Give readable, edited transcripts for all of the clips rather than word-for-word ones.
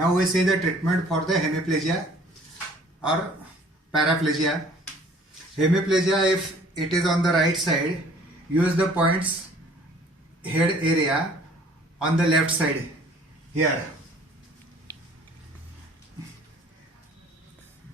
Now we see the treatment for the hemiplegia or paraplegia. Hemiplegia, if it is on the right side, use the points head area on the left side here.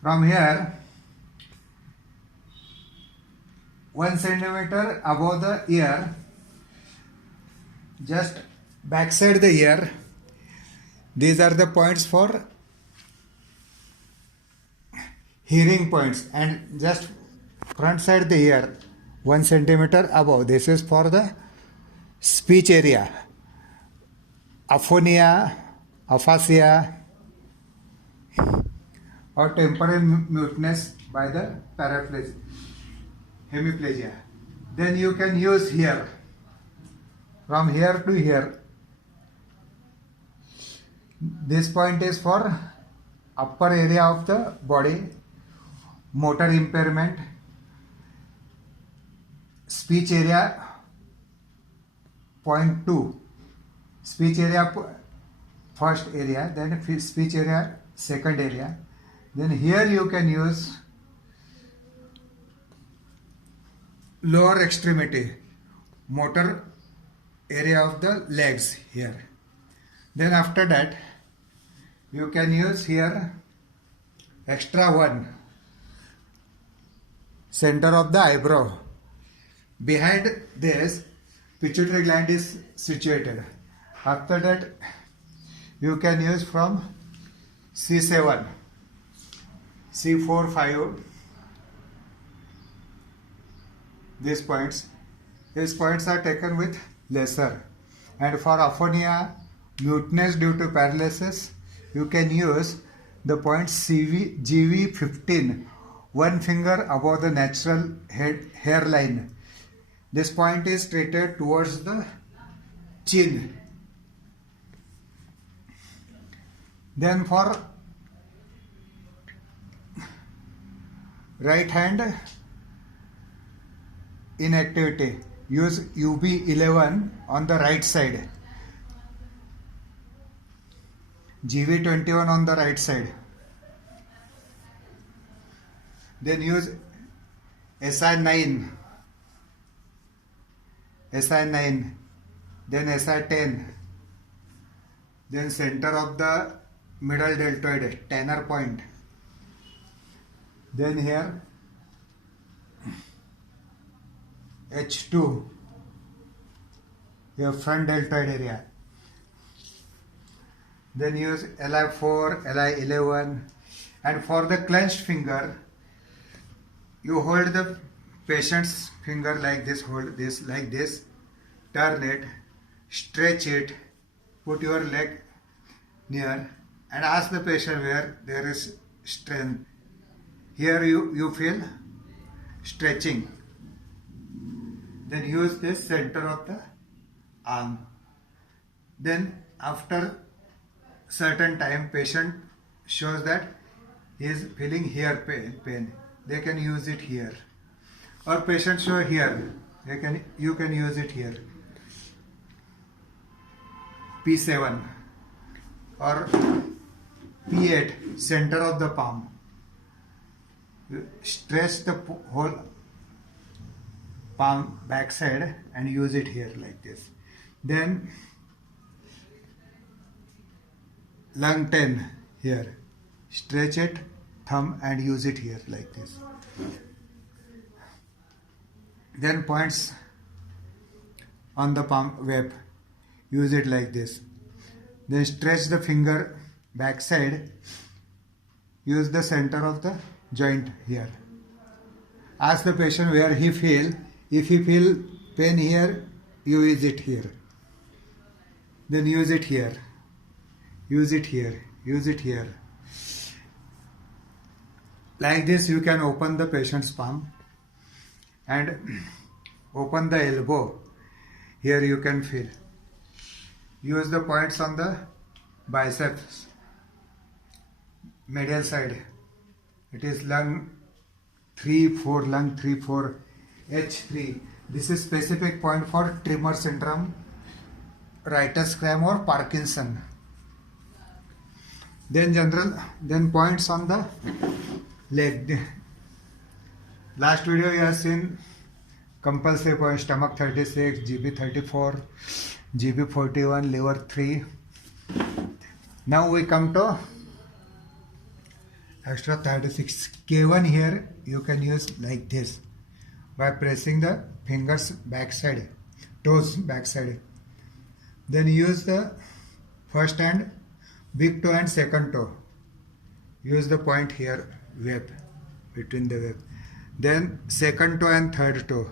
From here 1 centimeter above the ear, just backside the ear, these are the points for hearing points, and just front side the ear 1 centimeter above, this is for the speech area, aphonia, aphasia or temporal muteness by the paraplegia, hemiplegia. Then you can use here, from here to here. This point is for upper area of the body, motor impairment, speech area point 2, speech area first area, then speech area second area. Then here you can use lower extremity, motor area of the legs here. Then after that you can use here extra one, center of the eyebrow. Behind this pituitary gland is situated. After that you can use from C7, C4, 5, these points. These points are taken with laser. And for aphonia, muteness due to paralysis, you can use the point GV15, one finger above the natural hairline. This point is treated towards the chin. Then for right hand inactivity, use UB11 on the right side, GV21 on the right side. Then use SI9, then SI10, then center of the middle deltoid, Tanner point. Then here H2, your front deltoid area. Then use LI4, LI11, and for the clenched finger, you hold the patient's finger like this, hold this like this, turn it, stretch it, put your leg near, and ask the patient where there is strength. Here you feel stretching. Then use this center of the arm. Then after certain time, patient shows that he is feeling here pain. They can use it here. Or patient show here, you can use it here. P7 or P8, center of the palm. Stretch the whole palm backside and use it here like this. Then lung 10 here, stretch it, thumb, and use it here like this. Then points on the palm web, use it like this. Then stretch the finger backside, use the center of the joint here. Ask the patient where he feel. If he feel pain here, you use it here. Then use it here. Use it here. Use it here. Like this you can open the patient's palm and open the elbow. Here you can feel. Use the points on the biceps, medial side. It is lung 3, 4, lung 3, 4, H3. This is specific point for tremor syndrome, writer's cramp or Parkinson. Then points on the leg. Last video you have seen compulsory point, stomach 36, GB 34, GB 41, liver 3. Now we come to extra 36. K1 here you can use like this by pressing the fingers backside, toes backside. Then use the first hand, big toe and second toe. Use the point here, web, between the web. Then second toe and third toe.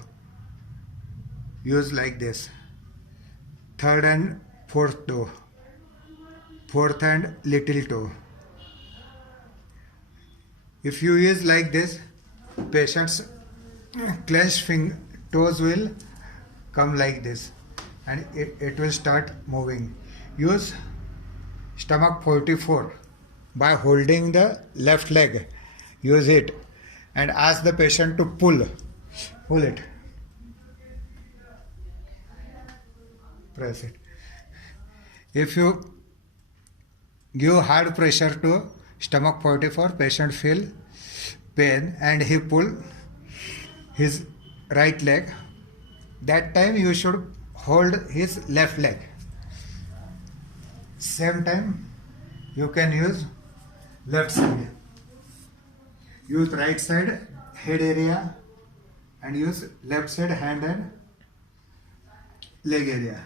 Use like this. Third and fourth toe. Fourth and little toe. If you use like this, patient's clenched toes will come like this and it will start moving. Use stomach 44 by holding the left leg. Use it and ask the patient to pull it. Press it. If you give hard pressure to stomach 44, patient feel pain and he pull his right leg. That time you should hold his left leg. Same time you can use left side. Use right side head area and use left side hand and leg area.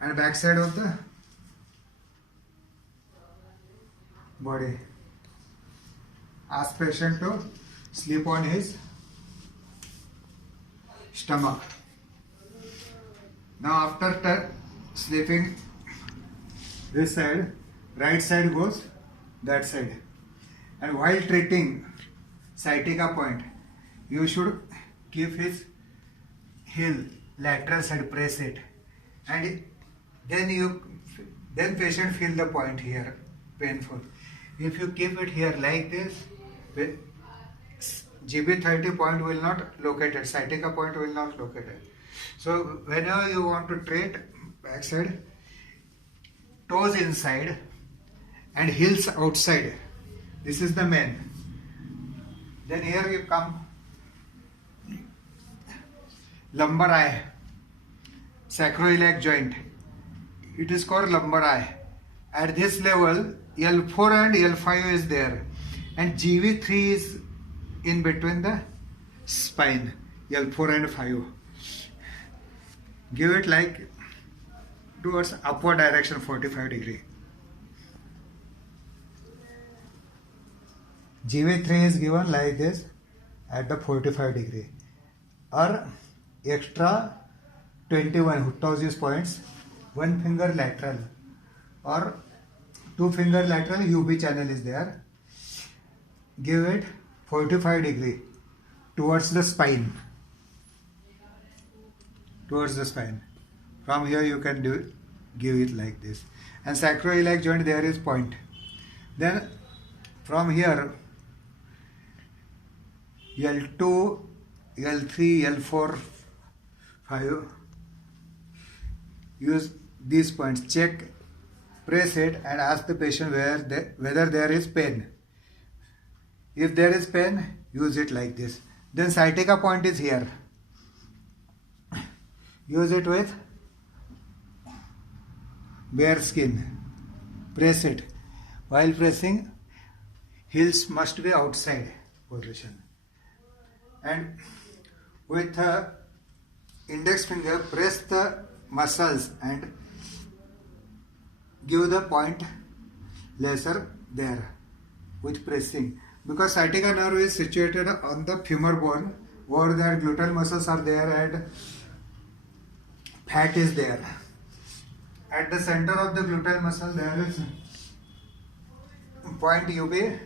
And back side of the body. Ask patient to sleep on his stomach. Now after sleeping this side, right side goes that side. And while treating sciatica point, you should keep his heel lateral side, press it, and then patient feel the point here painful. If you keep it here like this, GB30 point will not locate it, sciatica point will not locate it. So whenever you want to treat backside, toes inside and heels outside, this is the main. Then here you come lumbar eye, sacroiliac joint. It is called lumbar eye. At this level, L4 and L5 is there, and GV3 is in between the spine, L4 and 5. Give it like towards upward direction 45 degree. GV3 is given like this at the 45 degree, or extra 21 Hutausius points, one finger lateral or two finger lateral UB channel is there. Give it 45 degree towards the spine. Towards the spine. From here you can give it like this. And sacroiliac joint there is point. Then from here L2, L3, L4, 5. Use these points. Check, press it and ask the patient whether there is pain. If there is pain, use it like this. Then sciatica point is here. Use it with bare skin. Press it. While pressing, heels must be outside position. And with index finger, press the muscles and give the point laser there with pressing. Because sciatica nerve is situated on the femur bone, over there gluteal muscles are there and fat is there. At the center of the gluteal muscle there is point UB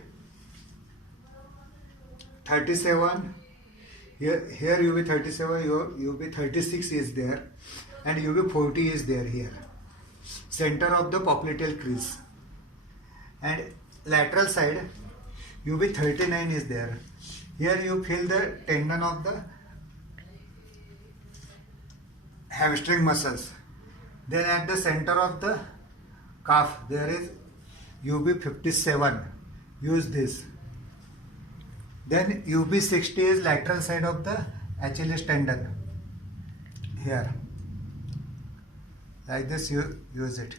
37. Here UB 37, UB 36 is there, and UB 40 is there here. Center of the popliteal crease. And lateral side, UB 39 is there. Here you feel the tendon of the hamstring muscles. Then at the center of the calf there is UB57. Use this. Then UB60 is lateral side of the Achilles tendon. Here. Like this you use it.